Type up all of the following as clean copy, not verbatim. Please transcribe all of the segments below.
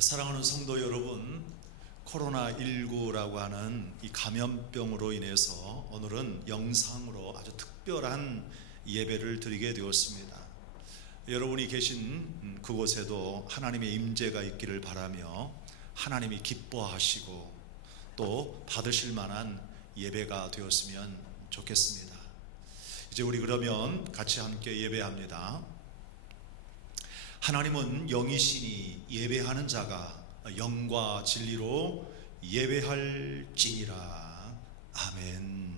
사랑하는 성도 여러분, 코로나19라고 하는 이 감염병으로 인해서 오늘은 영상으로 아주 특별한 예배를 드리게 되었습니다. 여러분이 계신 그곳에도 하나님의 임재가 있기를 바라며 하나님이 기뻐하시고 또 받으실 만한 예배가 되었으면 좋겠습니다. 이제 우리 그러면 같이 함께 예배합니다. 하나님은 영이시니 예배하는 자가 영과 진리로 예배할지니라. 아멘.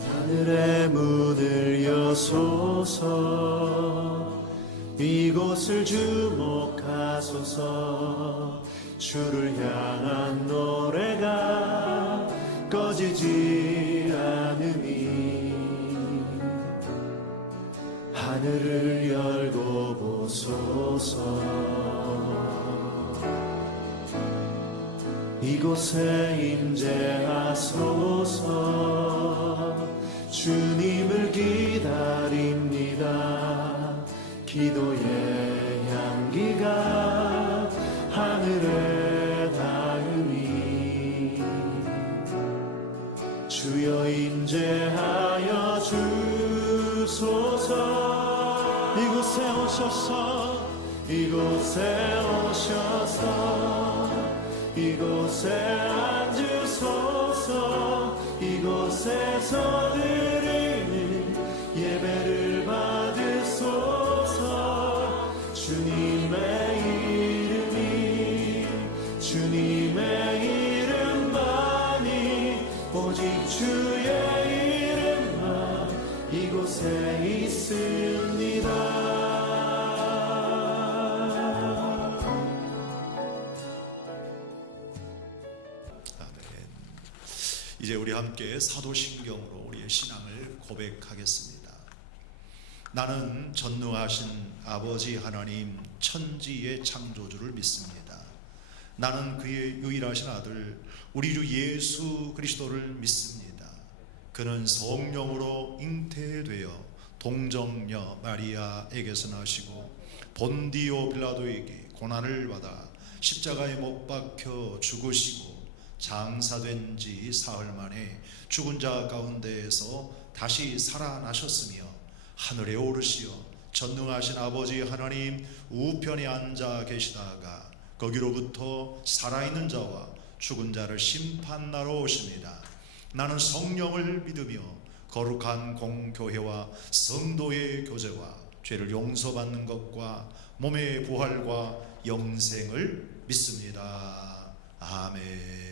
하늘의 문을 여소서, 이곳을 주목하소서. 주를 향한 노래가 꺼지지 않으니 하늘을 열고 보소서. 이곳에 임재하소서. 주님을 기다립니다. 기도의 향기가 하늘에 닿으니 주여 임재하여 주소서. 이곳에 오셔서, 이곳에 오셔서, 이곳에 앉으소서. 이곳에서 드리는 예배를 받으소서. 주님의 이름이, 주님의 이름만이, 오직 주의 이름만 이곳에 있습니다. 이제 우리 함께 사도신경으로 우리의 신앙을 고백하겠습니다. 나는 전능하신 아버지 하나님 천지의 창조주를 믿습니다. 나는 그의 유일하신 아들 우리 주 예수 그리스도를 믿습니다. 그는 성령으로 잉태되어 동정녀 마리아에게서 나시고 본디오 빌라도에게 고난을 받아 십자가에 못 박혀 죽으시고 장사된 지 사흘 만에 죽은 자 가운데에서 다시 살아나셨으며 하늘에 오르시어 전능하신 아버지 하나님 우편에 앉아 계시다가 거기로부터 살아있는 자와 죽은 자를 심판하러 오십니다. 나는 성령을 믿으며 거룩한 공교회와 성도의 교제와 죄를 용서받는 것과 몸의 부활과 영생을 믿습니다. 아멘.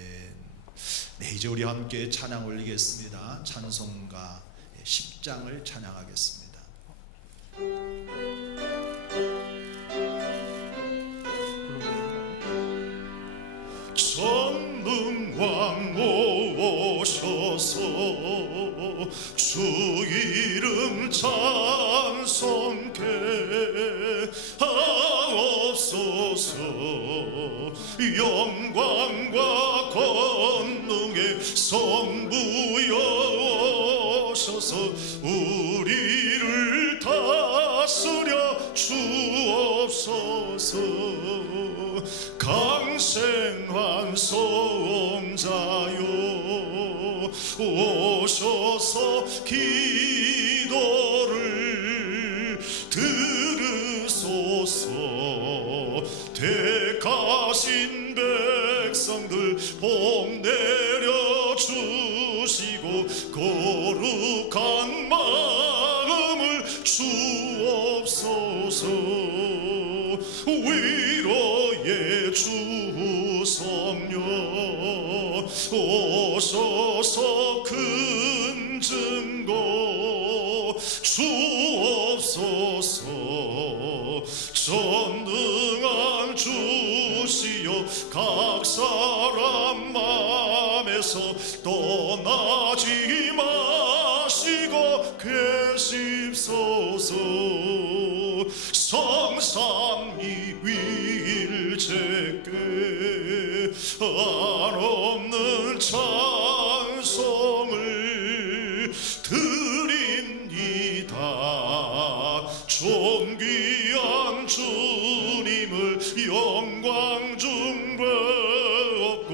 네, 이제 우리 함께 찬양 올리겠습니다. 찬송가 10장을 찬양하겠습니다. 전능왕 오셔서 주 이름 찬송케 하옵소서. 영광과 권능의 성부여 오셔서 우리를 다스려 주옵소서. 강생한 성자여 오셔서 기도를 들으소서. 택하신 백성들 복 내려 주시고 거룩한 마음을 주옵소서. 위로의 주 성령 오셔서 큰 증거 주옵소서. 전능한 주시여 각 사람 맘에서 떠나지 마시고 계십소서. 성삼 위일제께 한없는 찬송을 드립니다. 존귀한 주님을 영광 중배없고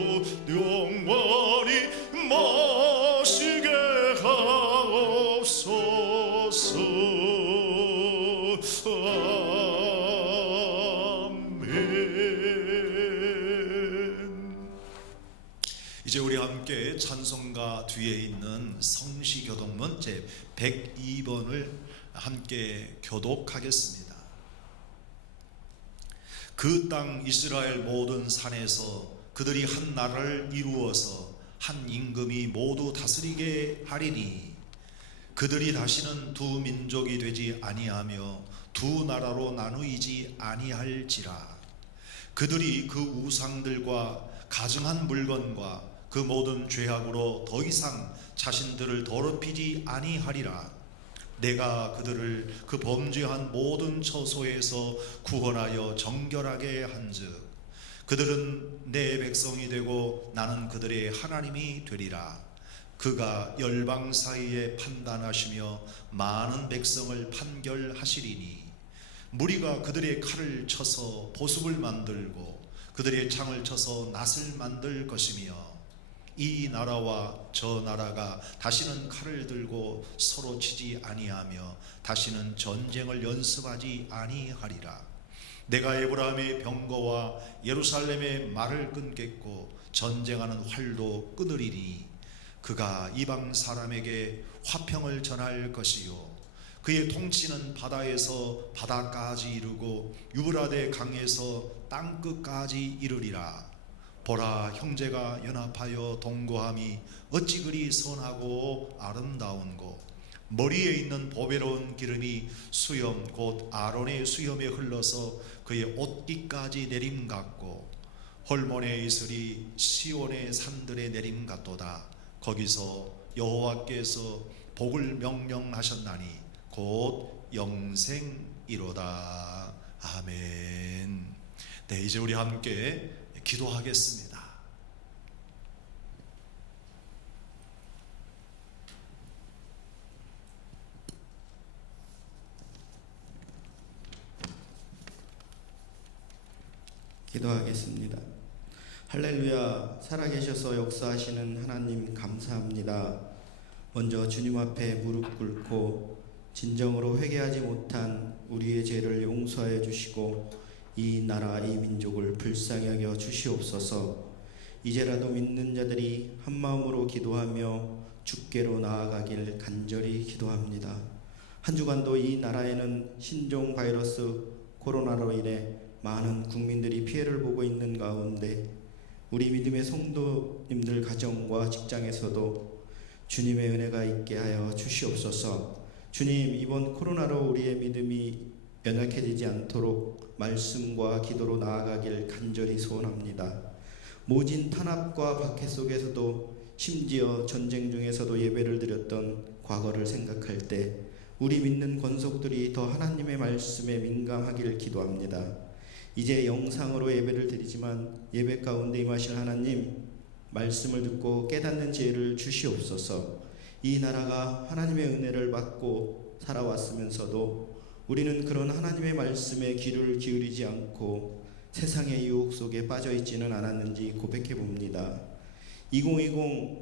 영원히 모시게 하옵소서. 이제 우리 함께 찬송가 뒤에 있는 성시교독문 제 102번을 함께 교독하겠습니다. 그 땅 이스라엘 모든 산에서 그들이 한 나라를 이루어서 한 임금이 모두 다스리게 하리니 그들이 다시는 두 민족이 되지 아니하며 두 나라로 나누이지 아니할지라. 그들이 그 우상들과 가증한 물건과 그 모든 죄악으로 더 이상 자신들을 더럽히지 아니하리라. 내가 그들을 그 범죄한 모든 처소에서 구원하여 정결하게 한즉 그들은 내 백성이 되고 나는 그들의 하나님이 되리라. 그가 열방 사이에 판단하시며 많은 백성을 판결하시리니 무리가 그들의 칼을 쳐서 보습을 만들고 그들의 창을 쳐서 낫을 만들 것이며 이 나라와 저 나라가 다시는 칼을 들고 서로 치지 아니하며 다시는 전쟁을 연습하지 아니하리라. 내가 에브라임의 병거와 예루살렘의 말을 끊겠고 전쟁하는 활도 끊으리니 그가 이방 사람에게 화평을 전할 것이요 그의 통치는 바다에서 바다까지 이르고 유브라데 강에서 땅끝까지 이르리라. 보라, 형제가 연합하여 동거함이 어찌 그리 선하고 아름다운고 머리에 있는 보배로운 기름이 수염 곧 아론의 수염에 흘러서 그의 옷깃까지 내림 같고 홀몬의 이슬이 시온의 산들에 내림 같도다. 거기서 여호와께서 복을 명령하셨나니 곧 영생이로다. 아멘. 네, 이제 우리 함께 기도하겠습니다. 기도하겠습니다. 할렐루야. 살아계셔서 역사하시는 하나님 감사합니다. 먼저 주님 앞에 무릎 꿇고 진정으로 회개하지 못한 우리의 죄를 용서하여 주시고 이 나라 이 민족을 불쌍히 여겨 주시옵소서. 이제라도 믿는 자들이 한마음으로 기도하며 주께로 나아가길 간절히 기도합니다. 한 주간도 이 나라에는 신종 바이러스 코로나로 인해 많은 국민들이 피해를 보고 있는 가운데 우리 믿음의 성도님들 가정과 직장에서도 주님의 은혜가 있게 하여 주시옵소서. 주님, 이번 코로나로 우리의 믿음이 연약해지지 않도록 말씀과 기도로 나아가길 간절히 소원합니다. 모진 탄압과 박해 속에서도 심지어 전쟁 중에서도 예배를 드렸던 과거를 생각할 때 우리 믿는 권속들이 더 하나님의 말씀에 민감하기를 기도합니다. 이제 영상으로 예배를 드리지만 예배 가운데 임하실 하나님, 말씀을 듣고 깨닫는 지혜를 주시옵소서. 이 나라가 하나님의 은혜를 받고 살아왔으면서도 우리는 그런 하나님의 말씀에 귀를 기울이지 않고 세상의 유혹 속에 빠져 있지는 않았는지 고백해 봅니다. 2020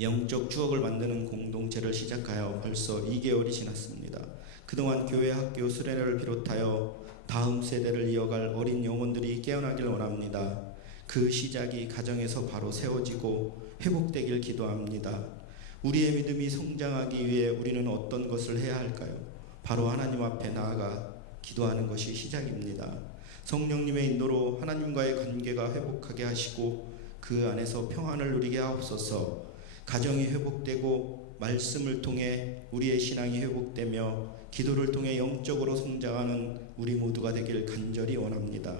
영적 추억을 만드는 공동체를 시작하여 벌써 2개월이 지났습니다. 그동안 교회, 학교, 수련회를 비롯하여 다음 세대를 이어갈 어린 영혼들이 깨어나길 원합니다. 그 시작이 가정에서 바로 세워지고 회복되길 기도합니다. 우리의 믿음이 성장하기 위해 우리는 어떤 것을 해야 할까요? 바로 하나님 앞에 나아가 기도하는 것이 시작입니다. 성령님의 인도로 하나님과의 관계가 회복하게 하시고 그 안에서 평안을 누리게 하옵소서. 가정이 회복되고 말씀을 통해 우리의 신앙이 회복되며 기도를 통해 영적으로 성장하는 우리 모두가 되길 간절히 원합니다.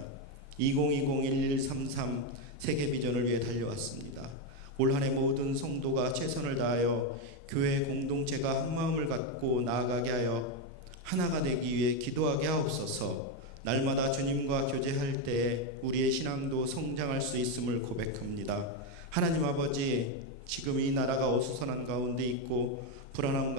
2020-1133 세계 비전을 위해 달려왔습니다. 올 한 해 모든 성도가 최선을 다하여 교회 공동체가 한 마음을 갖고 나아가게 하여 하나가 되기 위해 기도하게 하옵소서. 날마다 주님과 교제할 때 우리의 신앙도 성장할 수 있음을 고백합니다. 하나님 아버지, 지금 이 나라가 어수선한 가운데 있고 불안한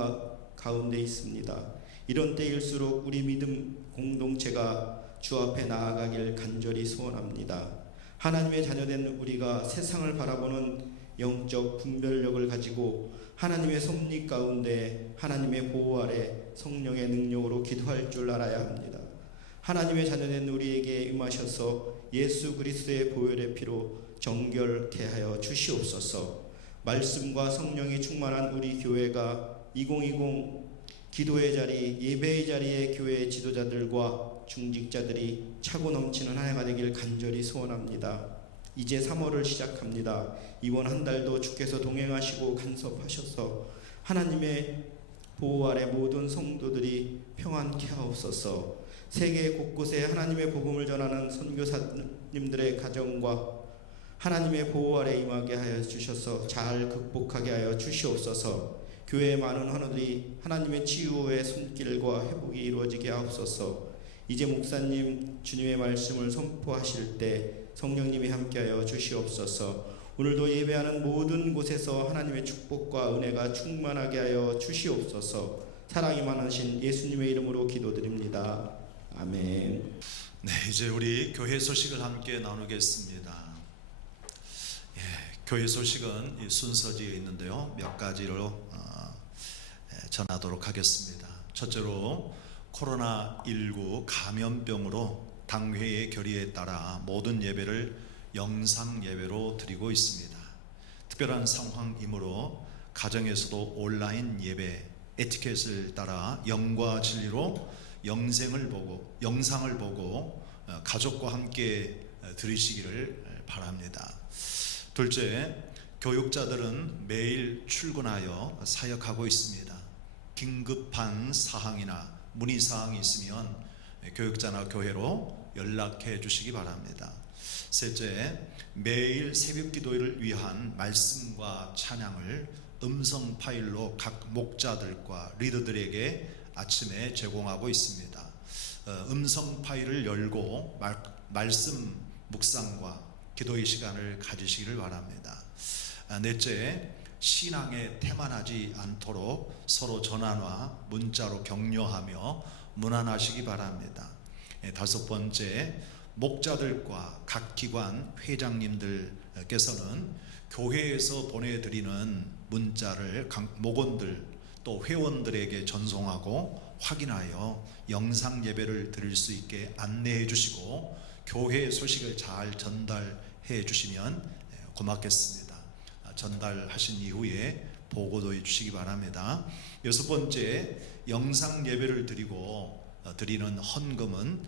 가운데 있습니다. 이런 때일수록 우리 믿음 공동체가 주 앞에 나아가길 간절히 소원합니다. 하나님의 자녀된 우리가 세상을 바라보는 영적 분별력을 가지고 하나님의 섭리 가운데 하나님의 보호 아래 성령의 능력으로 기도할 줄 알아야 합니다. 하나님의 자녀된 우리에게 임하셔서 예수 그리스도의 보혈의 피로 정결케 하여 주시옵소서. 말씀과 성령이 충만한 우리 교회가 2020 기도의 자리, 예배의 자리에 교회 지도자들과 중직자들이 차고 넘치는 한 해가 되길 간절히 소원합니다. 이제 3월을 시작합니다. 이번 한 달도 주께서 동행하시고 간섭하셔서 하나님의 보호 아래 모든 성도들이 평안케 하옵소서. 세계 곳곳에 하나님의 복음을 전하는 선교사님들의 가정과 하나님의 보호 아래 임하게 하여 주셔서 잘 극복하게 하여 주시옵소서. 교회의 많은 환우들이 하나님의 치유의 손길과 회복이 이루어지게 하옵소서. 이제 목사님 주님의 말씀을 선포하실 때 성령님이 함께하여 주시옵소서. 오늘도 예배하는 모든 곳에서 하나님의 축복과 은혜가 충만하게 하여 주시옵소서. 사랑이 많으신 예수님의 이름으로 기도드립니다. 아멘. 네, 이제 우리 교회 소식을 함께 나누겠습니다. 교회 소식은 이 순서지에 있는데요, 몇 가지로 전하도록 하겠습니다. 첫째로 코로나19 감염병으로 당회의 결의에 따라 모든 예배를 영상 예배로 드리고 있습니다. 특별한 상황이므로 가정에서도 온라인 예배 에티켓을 따라 영과 진리로 영상을 보고 가족과 함께 들으시기를 바랍니다. 둘째, 교육자들은 매일 출근하여 사역하고 있습니다. 긴급한 사항이나 문의사항이 있으면 교육자나 교회로 연락해 주시기 바랍니다. 셋째, 매일 새벽 기도를 위한 말씀과 찬양을 음성 파일로 각 목자들과 리더들에게 아침에 제공하고 있습니다. 음성 파일을 열고 말씀 묵상과 기도의 시간을 가지시기를 바랍니다. 넷째, 신앙에 태만하지 않도록 서로 전화나 문자로 격려하며 문안하시기 바랍니다. 다섯 번째, 목자들과 각 기관 회장님들께서는 교회에서 보내드리는 문자를 각 목원들 또 회원들에게 전송하고 확인하여 영상 예배를 드릴 수 있게 안내해 주시고 교회 소식을 잘 전달해 주시면 고맙겠습니다. 전달하신 이후에 보고도 해 주시기 바랍니다. 여섯 번째, 영상 예배를 드리는 헌금은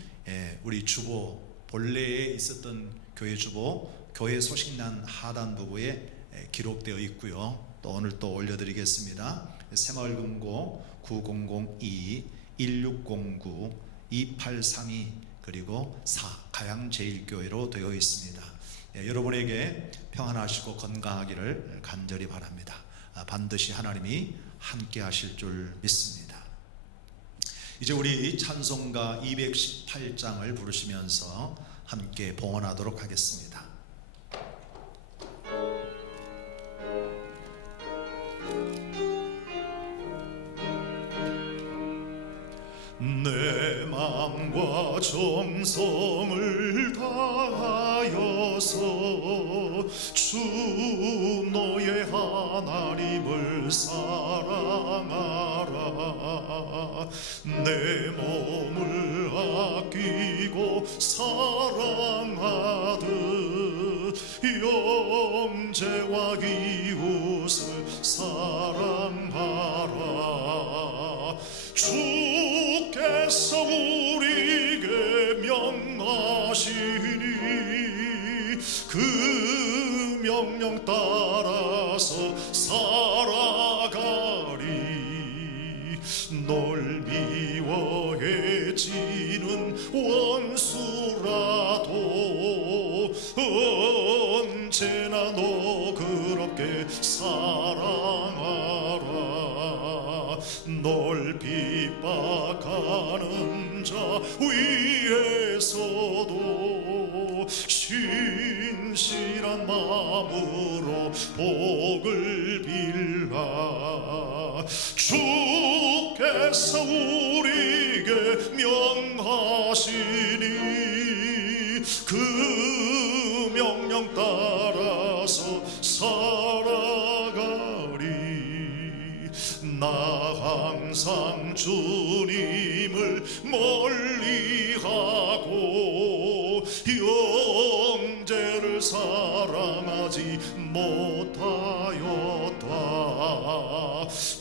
우리 주보 본래에 있었던 교회 주보 교회 소식난 하단 부부에 기록되어 있고요. 또 오늘 또 올려드리겠습니다. 새마을금고 9002-1609-2832 그리고 4 가양제일교회로 되어 있습니다. 여러분에게 평안하시고 건강하기를 간절히 바랍니다. 반드시 하나님이 함께 하실 줄 믿습니다. 이제 우리 찬송가 218장을 부르시면서 함께 봉헌하도록 하겠습니다. 내 마음과 정성을 다하여서 주 너의 하나님을 사랑하라. 내 몸을 아끼고 사랑하듯 형제와 이웃을 사랑하라. 주께서 우리에게 명하시니 그 명령 따라서 살아가리. 널 미워해지는 원수라도 언제나 너그럽게 사랑하라. 널 핍박하는 자 위에서도 신실한 마음으로 복을 빌라. 주께서 우리에게 명하시니 그 명령 따라서 살아가리. 나 항상 주님을 멀리하고 형제를 사랑하지 못하였다.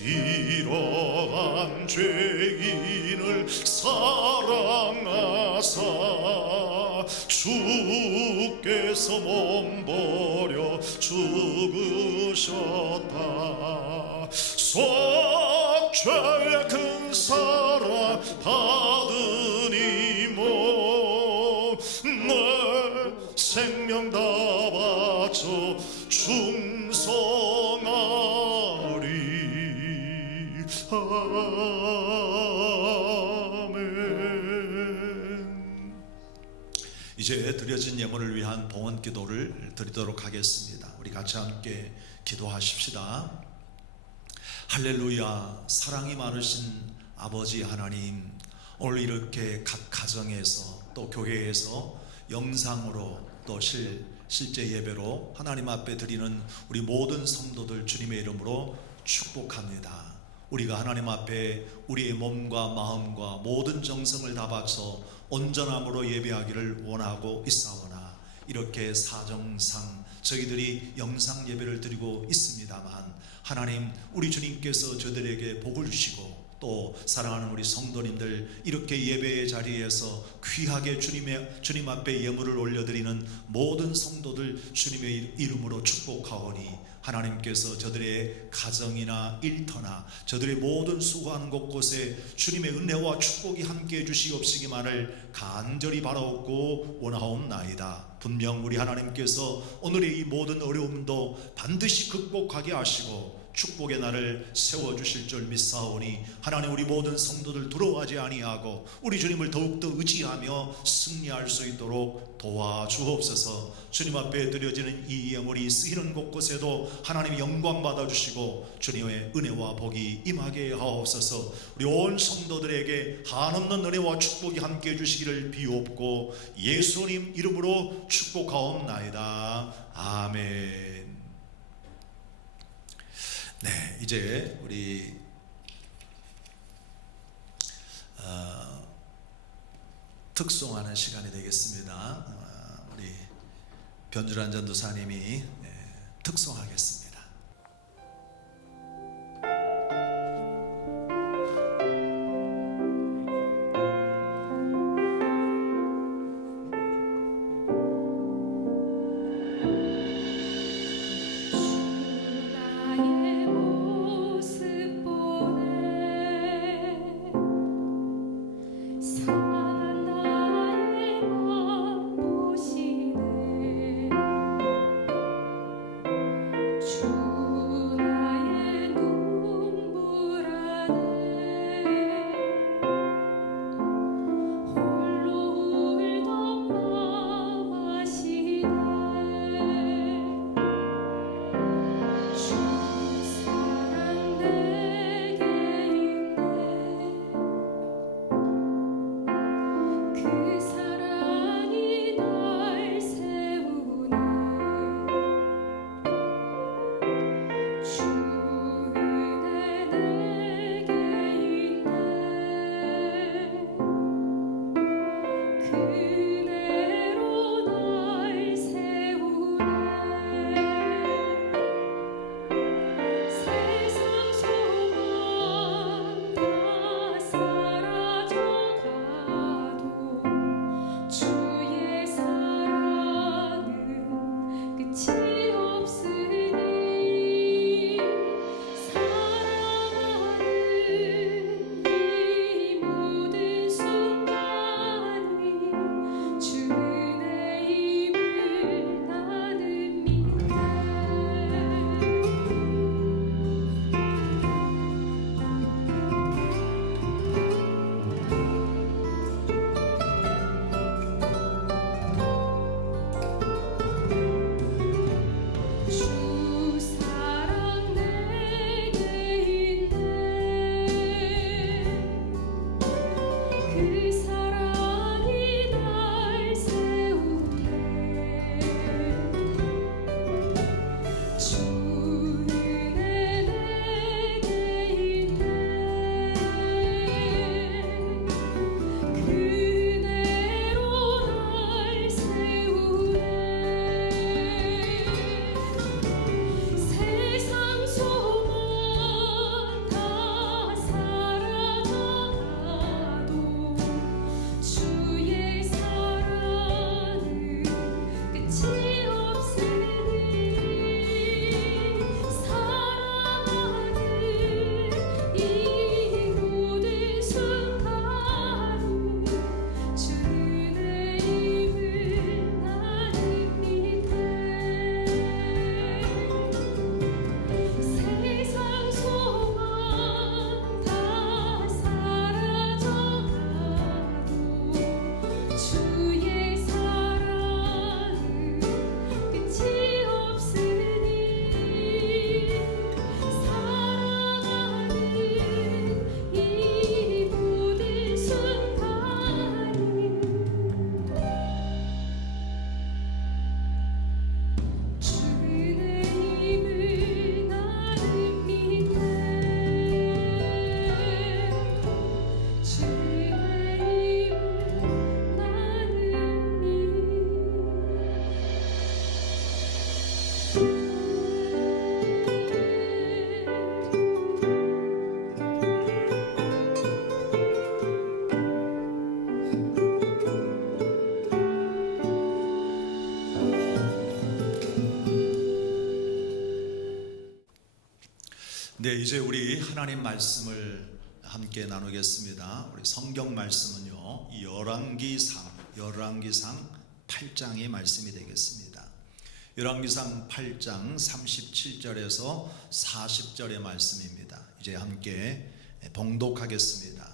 이러한 죄인을 사랑하사 주께서 몸버려 죽으셨다. 속죄의 큰 사랑 받으니 내 생명 다 바쳐 충성하리. 아멘. 이제 드려진 예물을 위한 봉헌 기도를 드리도록 하겠습니다. 우리 같이 함께 기도하십시다. 할렐루야. 사랑이 많으신 아버지 하나님, 오늘 이렇게 각 가정에서 또 교회에서 영상으로 또 실제 예배로 하나님 앞에 드리는 우리 모든 성도들 주님의 이름으로 축복합니다. 우리가 하나님 앞에 우리의 몸과 마음과 모든 정성을 다 바쳐 온전함으로 예배하기를 원하고 있사오나, 이렇게 사정상 저희들이 영상 예배를 드리고 있습니다만 하나님, 우리 주님께서 저들에게 복을 주시고 또 사랑하는 우리 성도님들 이렇게 예배의 자리에서 귀하게 주님 앞에 예물을 올려드리는 모든 성도들 주님의 이름으로 축복하오니, 하나님께서 저들의 가정이나 일터나 저들의 모든 수고하는 곳곳에 주님의 은혜와 축복이 함께해 주시옵시기만을 간절히 바라옵고 원하옵나이다. 분명 우리 하나님께서 오늘의 이 모든 어려움도 반드시 극복하게 하시고 축복의 날을 세워주실 줄 믿사오니, 하나님 우리 모든 성도들 두려워하지 아니하고 우리 주님을 더욱더 의지하며 승리할 수 있도록 도와주옵소서. 주님 앞에 드려지는 이 예물이 쓰이는 곳곳에도 하나님 영광 받아주시고 주님의 은혜와 복이 임하게 하옵소서. 우리 온 성도들에게 한없는 은혜와 축복이 함께해 주시기를 비옵고 예수님 이름으로 축복하옵나이다. 아멘. 네, 이제 우리 특송하는 시간이 되겠습니다. 우리 변주란 전도사님이 특송하겠습니다. 주 네, 이제 우리 하나님 말씀을 함께 나누겠습니다. 우리 성경 말씀은요, 열왕기상 8장의 말씀이 되겠습니다. 열왕기상 8장 37절에서 40절의 말씀입니다. 이제 함께 봉독하겠습니다.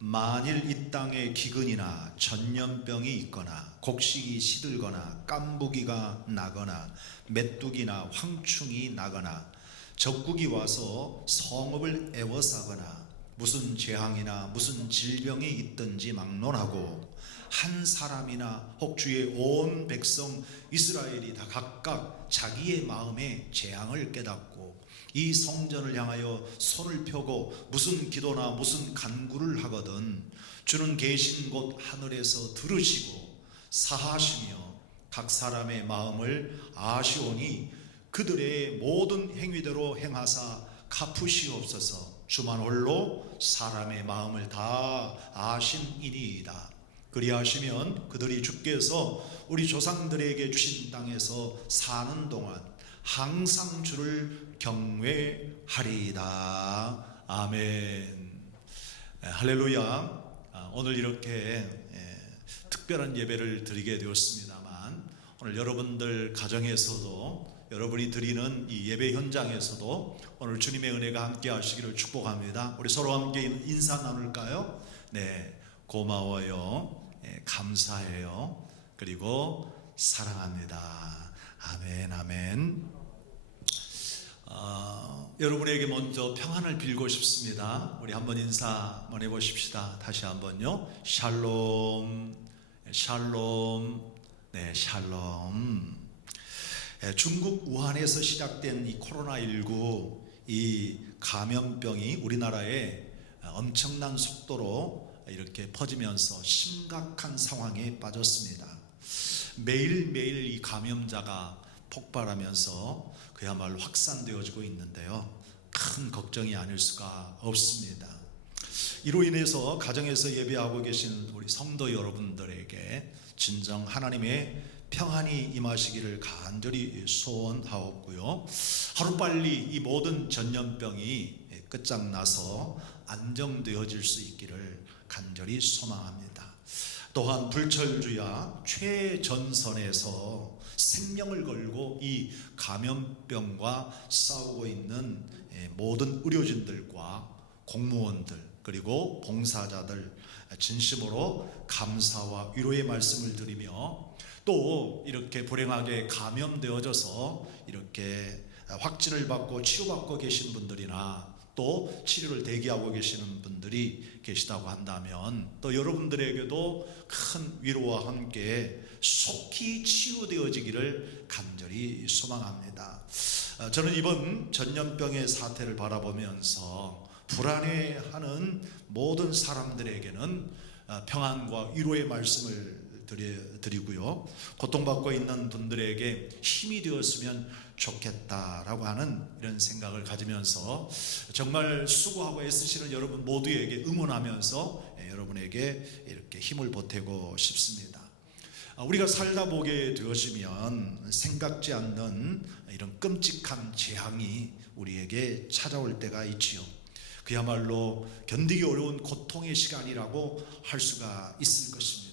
만일 이 땅에 기근이나 전염병이 있거나 곡식이 시들거나 깐부기가 나거나 메뚜기나 황충이 나거나 적국이 와서 성읍을 애워싸거나 무슨 재앙이나 무슨 질병이 있든지 막론하고 한 사람이나 혹 주의 온 백성 이스라엘이 다 각각 자기의 마음에 재앙을 깨닫고 이 성전을 향하여 손을 펴고 무슨 기도나 무슨 간구를 하거든 주는 계신 곳 하늘에서 들으시고 사하시며 각 사람의 마음을 아시오니 그들의 모든 행위대로 행하사 갚으시옵소서. 주만 홀로 사람의 마음을 다 아심이니이다. 그리하시면 그들이 주께서 우리 조상들에게 주신 땅에서 사는 동안 항상 주를 경외하리이다. 아멘. 할렐루야. 오늘 이렇게 특별한 예배를 드리게 되었습니다만 오늘 여러분들 가정에서도 여러분이 드리는 이 예배 현장에서도 오늘 주님의 은혜가 함께 하시기를 축복합니다. 우리 서로 함께 인사 나눌까요? 네, 고마워요. 감사해요. 그리고 사랑합니다. 아멘, 아멘. 여러분에게 먼저 평안을 빌고 싶습니다. 우리 한번 인사 한번 해보십시다. 다시 한번요. 샬롬, 샬롬, 네, 샬롬. 중국 우한에서 시작된 이 코로나19 이 감염병이 우리나라에 엄청난 속도로 이렇게 퍼지면서 심각한 상황에 빠졌습니다. 매일매일 이 감염자가 폭발하면서 그야말로 확산되어지고 있는데요. 큰 걱정이 아닐 수가 없습니다. 이로 인해서 가정에서 예배하고 계신 우리 성도 여러분들에게 진정 하나님의 평안이 임하시기를 간절히 소원하옵고요. 하루빨리 이 모든 전염병이 끝장나서 안정되어질 수 있기를 간절히 소망합니다. 또한 불철주야 최전선에서 생명을 걸고 이 감염병과 싸우고 있는 모든 의료진들과 공무원들 그리고 봉사자들 진심으로 감사와 위로의 말씀을 드리며 또 이렇게 불행하게 감염되어져서 이렇게 확진을 받고 치료받고 계신 분들이나 또 치료를 대기하고 계시는 분들이 계시다고 한다면 또 여러분들에게도 큰 위로와 함께 속히 치유되어지기를 간절히 소망합니다. 저는 이번 전염병의 사태를 바라보면서 불안해하는 모든 사람들에게는 평안과 위로의 말씀을 드리고요. 고통받고 있는 분들에게 힘이 되었으면 좋겠다라고 하는 이런 생각을 가지면서 정말 수고하고 애쓰시는 여러분 모두에게 응원하면서 여러분에게 이렇게 힘을 보태고 싶습니다. 우리가 살다 보게 되어지면 생각지 않는 이런 끔찍한 재앙이 우리에게 찾아올 때가 있지요. 그야말로 견디기 어려운 고통의 시간이라고 할 수가 있을 것입니다.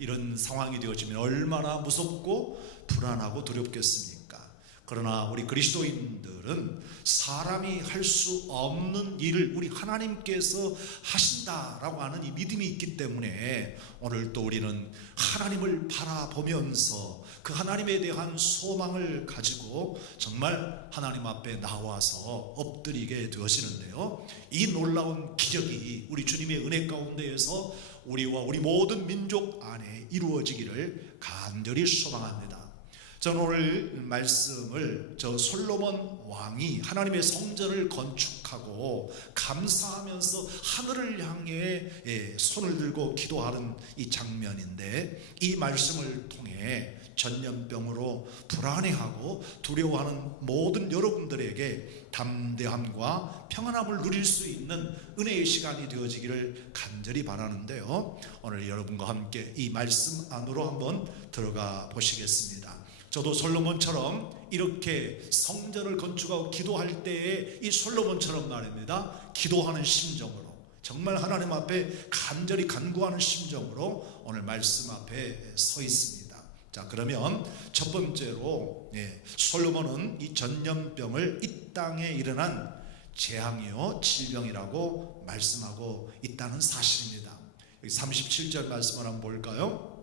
이런 상황이 되어지면 얼마나 무섭고 불안하고 두렵겠습니까? 그러나 우리 그리스도인들은 사람이 할 수 없는 일을 우리 하나님께서 하신다라고 하는 이 믿음이 있기 때문에 오늘 또 우리는 하나님을 바라보면서 그 하나님에 대한 소망을 가지고 정말 하나님 앞에 나와서 엎드리게 되어지는데요. 이 놀라운 기적이 우리 주님의 은혜 가운데에서 우리와 우리 모든 민족 안에 이루어지기를 간절히 소망합니다. 저는 오늘 말씀을 솔로몬 왕이 하나님의 성전을 건축하고 감사하면서 하늘을 향해 손을 들고 기도하는 이 장면인데 이 말씀을 통해 전염병으로 불안해하고 두려워하는 모든 여러분들에게 담대함과 평안함을 누릴 수 있는 은혜의 시간이 되어지기를 간절히 바라는데요. 오늘 여러분과 함께 이 말씀 안으로 한번 들어가 보시겠습니다. 저도 솔로몬처럼 이렇게 성전을 건축하고 기도할 때에 이 솔로몬처럼 말입니다, 기도하는 심정으로, 정말 하나님 앞에 간절히 간구하는 심정으로 오늘 말씀 앞에 서 있습니다. 자, 그러면 첫 번째로 솔로몬은 이 전염병을 이 땅에 일어난 재앙이요 질병이라고 말씀하고 있다는 사실입니다. 여기 37절 말씀을 한번 볼까요?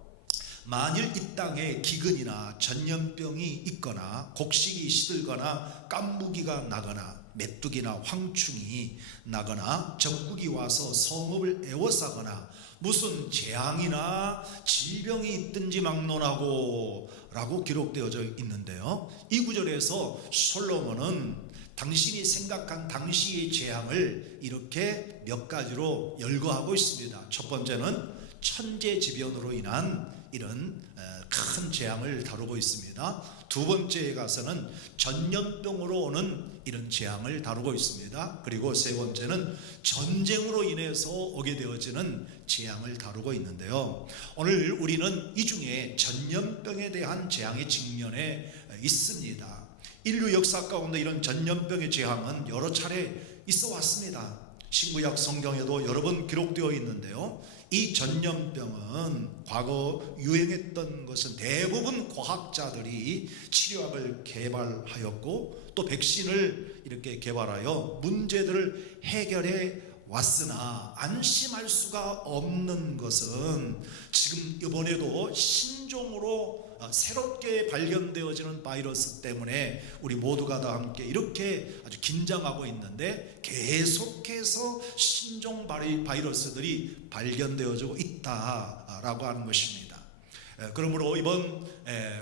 만일 이 땅에 기근이나 전염병이 있거나 곡식이 시들거나 깐무기가 나거나 메뚜기나 황충이 나거나 적국이 와서 성읍을 에워싸거나 무슨 재앙이나 질병이 있든지 막론하고 라고 기록되어져 있는데요, 이 구절에서 솔로몬은 당신이 생각한 당시의 재앙을 이렇게 몇 가지로 열거하고 있습니다. 첫 번째는 천재지변으로 인한 이런 큰 재앙을 다루고 있습니다. 두 번째에 가서는 전염병으로 오는 이런 재앙을 다루고 있습니다. 그리고 세 번째는 전쟁으로 인해서 오게 되어지는 재앙을 다루고 있는데요, 오늘 우리는 이 중에 전염병에 대한 재앙의 직면에 있습니다. 인류 역사 가운데 이런 전염병의 재앙은 여러 차례 있어 왔습니다. 신구약 성경에도 여러 번 기록되어 있는데요, 이 전염병은 과거 유행했던 것은 대부분 과학자들이 치료약을 개발하였고 또 백신을 이렇게 개발하여 문제들을 해결해 왔으나 안심할 수가 없는 것은 지금 이번에도 신종으로 새롭게 발견되어지는 바이러스 때문에 우리 모두가 다 함께 이렇게 아주 긴장하고 있는데 계속해서 신종 바이러스들이 발견되어지고 있다라고 하는 것입니다. 그러므로 이번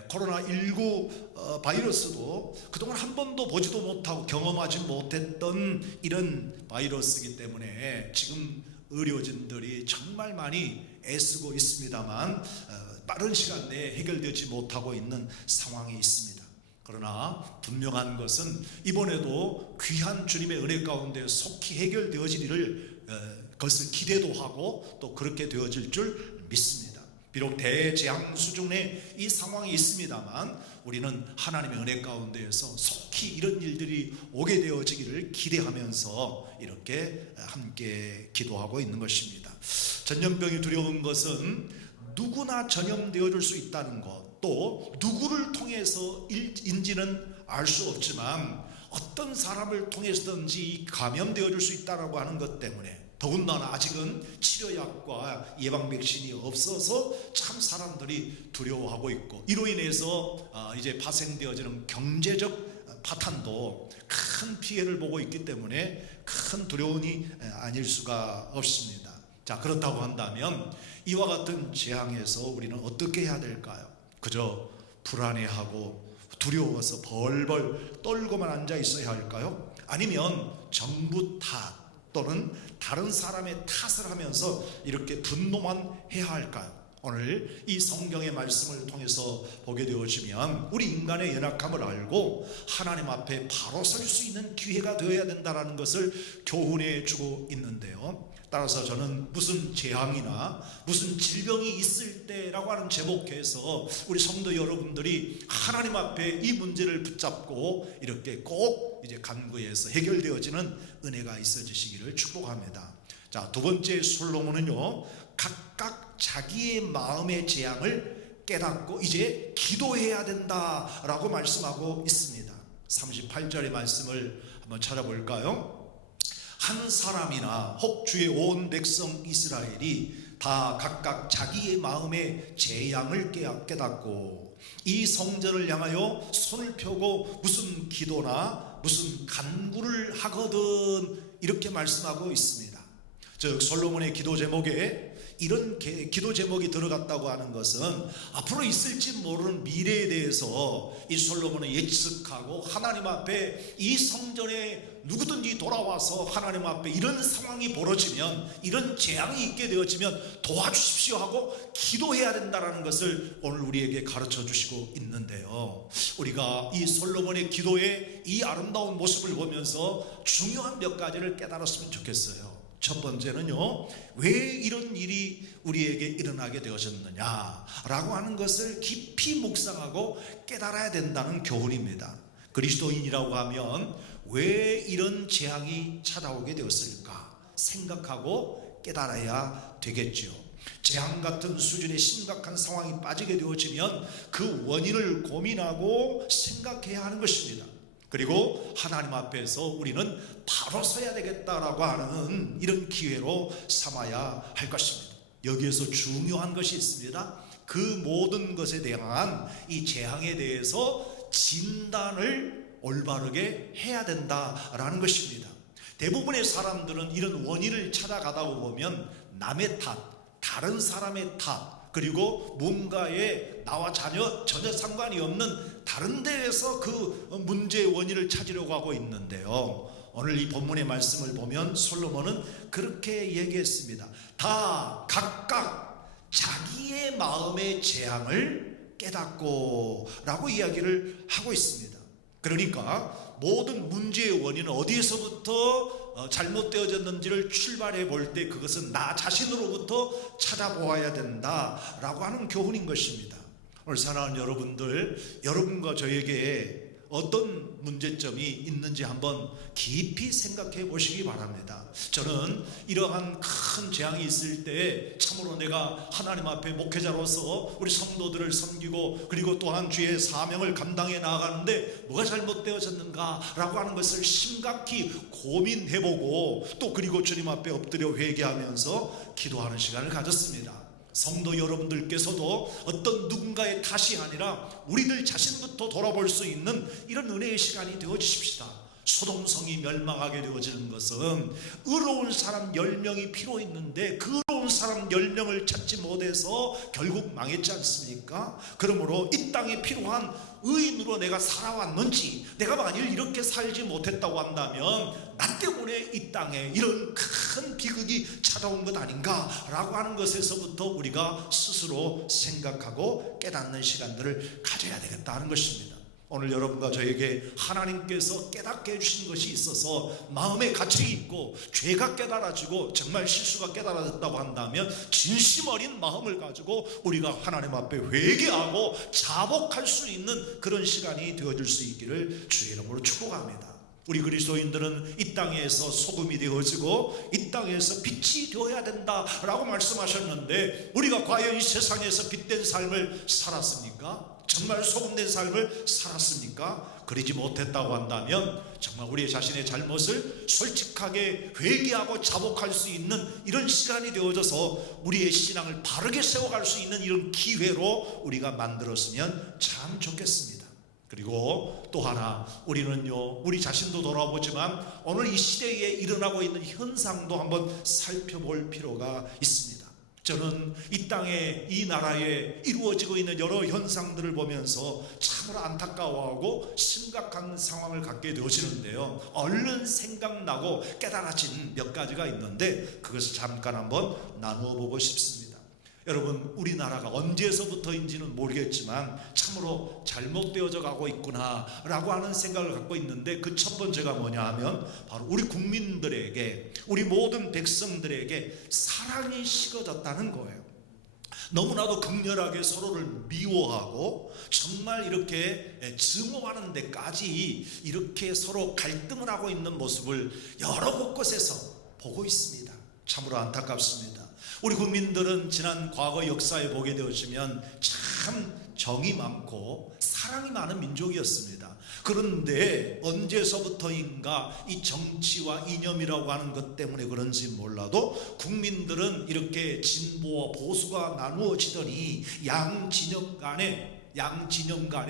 코로나19 바이러스도 그동안 한 번도 보지도 못하고 경험하지 못했던 이런 바이러스이기 때문에 지금 의료진들이 정말 많이 애쓰고 있습니다만 빠른 시간 내에 해결되지 못하고 있는 상황이 있습니다. 그러나 분명한 것은 이번에도 귀한 주님의 은혜 가운데 속히 해결되어지리를 그것을 기대도 하고 또 그렇게 되어질 줄 믿습니다. 비록 대재앙 수준의 이 상황이 있습니다만 우리는 하나님의 은혜 가운데에서 속히 이런 일들이 오게 되어지기를 기대하면서 이렇게 함께 기도하고 있는 것입니다. 전염병이 두려운 것은 누구나 전염되어질 수 있다는 것, 또 누구를 통해서인지는 알 수 없지만 어떤 사람을 통해서든지 감염되어질 수 있다고 하는 것 때문에, 더군다나 아직은 치료약과 예방 백신이 없어서 참 사람들이 두려워하고 있고, 이로 인해서 이제 파생되어지는 경제적 파탄도 큰 피해를 보고 있기 때문에 큰 두려움이 아닐 수가 없습니다. 자, 그렇다고 한다면 이와 같은 재앙에서 우리는 어떻게 해야 될까요? 그저 불안해하고 두려워서 벌벌 떨고만 앉아 있어야 할까요? 아니면 정부 탓 또는 다른 사람의 탓을 하면서 이렇게 분노만 해야 할까요? 오늘 이 성경의 말씀을 통해서 보게 되어지면 우리 인간의 연약함을 알고 하나님 앞에 바로 설 수 있는 기회가 되어야 된다는 것을 교훈해 주고 있는데요, 따라서 저는 무슨 재앙이나 무슨 질병이 있을 때라고 하는 제목에서 우리 성도 여러분들이 하나님 앞에 이 문제를 붙잡고 이렇게 꼭 이제 간구해서 해결되어지는 은혜가 있어지시기를 축복합니다. 자, 두 번째 솔로몬은요, 각각 자기의 마음의 재앙을 깨닫고 이제 기도해야 된다라고 말씀하고 있습니다. 38절의 말씀을 한번 찾아볼까요? 한 사람이나 혹 주의 온 백성 이스라엘이 다 각각 자기의 마음의 재앙을 깨닫고 이 성전을 향하여 손을 펴고 무슨 기도나 무슨 간구를 하거든, 이렇게 말씀하고 있습니다. 즉 솔로몬의 기도 제목에 이런 기도 제목이 들어갔다고 하는 것은 앞으로 있을지 모르는 미래에 대해서 이 솔로몬은 예측하고 하나님 앞에 이 성전에 누구든지 돌아와서 하나님 앞에 이런 상황이 벌어지면, 이런 재앙이 있게 되어지면 도와주십시오 하고 기도해야 된다는 것을 오늘 우리에게 가르쳐 주시고 있는데요, 우리가 이 솔로몬의 기도의 이 아름다운 모습을 보면서 중요한 몇 가지를 깨달았으면 좋겠어요. 첫 번째는요, 왜 이런 일이 우리에게 일어나게 되어졌느냐라고 하는 것을 깊이 묵상하고 깨달아야 된다는 교훈입니다. 그리스도인이라고 하면 왜 이런 재앙이 찾아오게 되었을까 생각하고 깨달아야 되겠죠. 재앙 같은 수준의 심각한 상황이 빠지게 되어지면 그 원인을 고민하고 생각해야 하는 것입니다. 그리고 하나님 앞에서 우리는 바로 서야 되겠다라고 하는 이런 기회로 삼아야 할 것입니다. 여기에서 중요한 것이 있습니다. 그 모든 것에 대한 이 재앙에 대해서 진단을 올바르게 해야 된다라는 것입니다. 대부분의 사람들은 이런 원인을 찾아가다 보면 남의 탓, 다른 사람의 탓, 그리고 뭔가에 나와 전혀 상관이 없는 다른 데에서 그 문제의 원인을 찾으려고 하고 있는데요, 오늘 이 본문의 말씀을 보면 솔로몬은 그렇게 얘기했습니다. 다 각각 자기의 마음의 재앙을 깨닫고 라고 이야기를 하고 있습니다. 그러니까 모든 문제의 원인은 어디에서부터 잘못되어졌는지를 출발해 볼 때 그것은 나 자신으로부터 찾아보아야 된다라고 하는 교훈인 것입니다. 오늘 사랑하는 여러분들, 여러분과 저에게 어떤 문제점이 있는지 한번 깊이 생각해 보시기 바랍니다. 저는 이러한 큰 재앙이 있을 때 참으로 내가 하나님 앞에 목회자로서 우리 성도들을 섬기고 그리고 또한 주의 사명을 감당해 나아가는데 뭐가 잘못되어졌는가라고 하는 것을 심각히 고민해보고 또 그리고 주님 앞에 엎드려 회개하면서 기도하는 시간을 가졌습니다. 성도 여러분들께서도 어떤 누군가의 탓이 아니라 우리들 자신부터 돌아볼 수 있는 이런 은혜의 시간이 되어주십시다. 소돔성이 멸망하게 되어지는 것은 의로운 사람 10명이 필요 있는데 그 의로운 사람 10명을 찾지 못해서 결국 망했지 않습니까? 그러므로 이 땅에 필요한 의인으로 내가 살아왔는지, 내가 만일 이렇게 살지 못했다고 한다면 나 때문에 이 땅에 이런 큰 비극이 찾아온 것 아닌가라고 하는 것에서부터 우리가 스스로 생각하고 깨닫는 시간들을 가져야 되겠다는 것입니다. 오늘 여러분과 저에게 하나님께서 깨닫게 해주신 것이 있어서 마음에 가책이 있고 죄가 깨달아지고 정말 실수가 깨달아졌다고 한다면 진심 어린 마음을 가지고 우리가 하나님 앞에 회개하고 자복할 수 있는 그런 시간이 되어줄 수 있기를 주의 이름으로 축복합니다. 우리 그리스도인들은 이 땅에서 소금이 되어지고 이 땅에서 빛이 되어야 된다라고 말씀하셨는데 우리가 과연 이 세상에서 빛된 삶을 살았습니까? 정말 소금된 삶을 살았습니까? 그러지 못했다고 한다면 정말 우리 자신의 잘못을 솔직하게 회개하고 자복할 수 있는 이런 시간이 되어져서 우리의 신앙을 바르게 세워갈 수 있는 이런 기회로 우리가 만들었으면 참 좋겠습니다. 그리고 또 하나, 우리는요 우리 자신도 돌아보지만 오늘 이 시대에 일어나고 있는 현상도 한번 살펴볼 필요가 있습니다. 저는 이 땅에 이 나라에 이루어지고 있는 여러 현상들을 보면서 참으로 안타까워하고 심각한 상황을 갖게 되어지는데요, 얼른 생각나고 깨달아진 몇 가지가 있는데 그것을 잠깐 한번 나누어 보고 싶습니다. 여러분, 우리나라가 언제서부터인지는 모르겠지만 참으로 잘못되어져 가고 있구나 라고 하는 생각을 갖고 있는데 그 첫 번째가 뭐냐 하면 바로 우리 국민들에게, 우리 모든 백성들에게 사랑이 식어졌다는 거예요. 너무나도 극렬하게 서로를 미워하고 정말 이렇게 증오하는 데까지 이렇게 서로 갈등을 하고 있는 모습을 여러 곳곳에서 보고 있습니다. 참으로 안타깝습니다. 우리 국민들은 지난 과거 역사에 보게 되어지면 참 정이 많고 사랑이 많은 민족이었습니다. 그런데 언제서부터인가 이 정치와 이념이라고 하는 것 때문에 그런지 몰라도 국민들은 이렇게 진보와 보수가 나누어지더니 양 진영 간에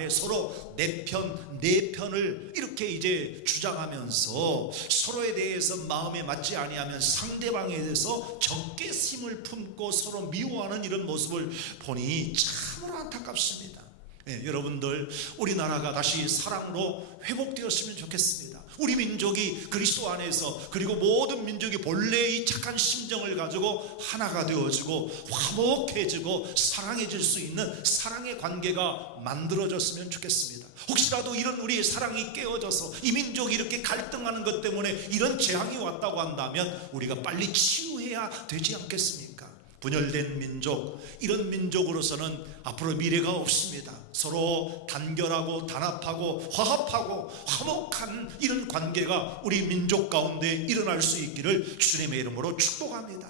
서로 내 편을 이렇게 이제 주장하면서 서로에 대해서 마음에 맞지 아니하면 상대방에 대해서 적개심을 품고 서로 미워하는 이런 모습을 보니 참으로 안타깝습니다. 여러분들 우리나라가 다시 사랑으로 회복되었으면 좋겠습니다. 우리 민족이 그리스도 안에서 그리고 모든 민족이 본래의 착한 심정을 가지고 하나가 되어지고 화목해지고 사랑해질 수 있는 사랑의 관계가 만들어졌으면 좋겠습니다. 혹시라도 이런 우리의 사랑이 깨어져서 이 민족이 이렇게 갈등하는 것 때문에 이런 재앙이 왔다고 한다면 우리가 빨리 치유해야 되지 않겠습니까? 분열된 민족, 이런 민족으로서는 앞으로 미래가 없습니다. 서로 단결하고 단합하고 화합하고 화목한 이런 관계가 우리 민족 가운데 일어날 수 있기를 주님의 이름으로 축복합니다.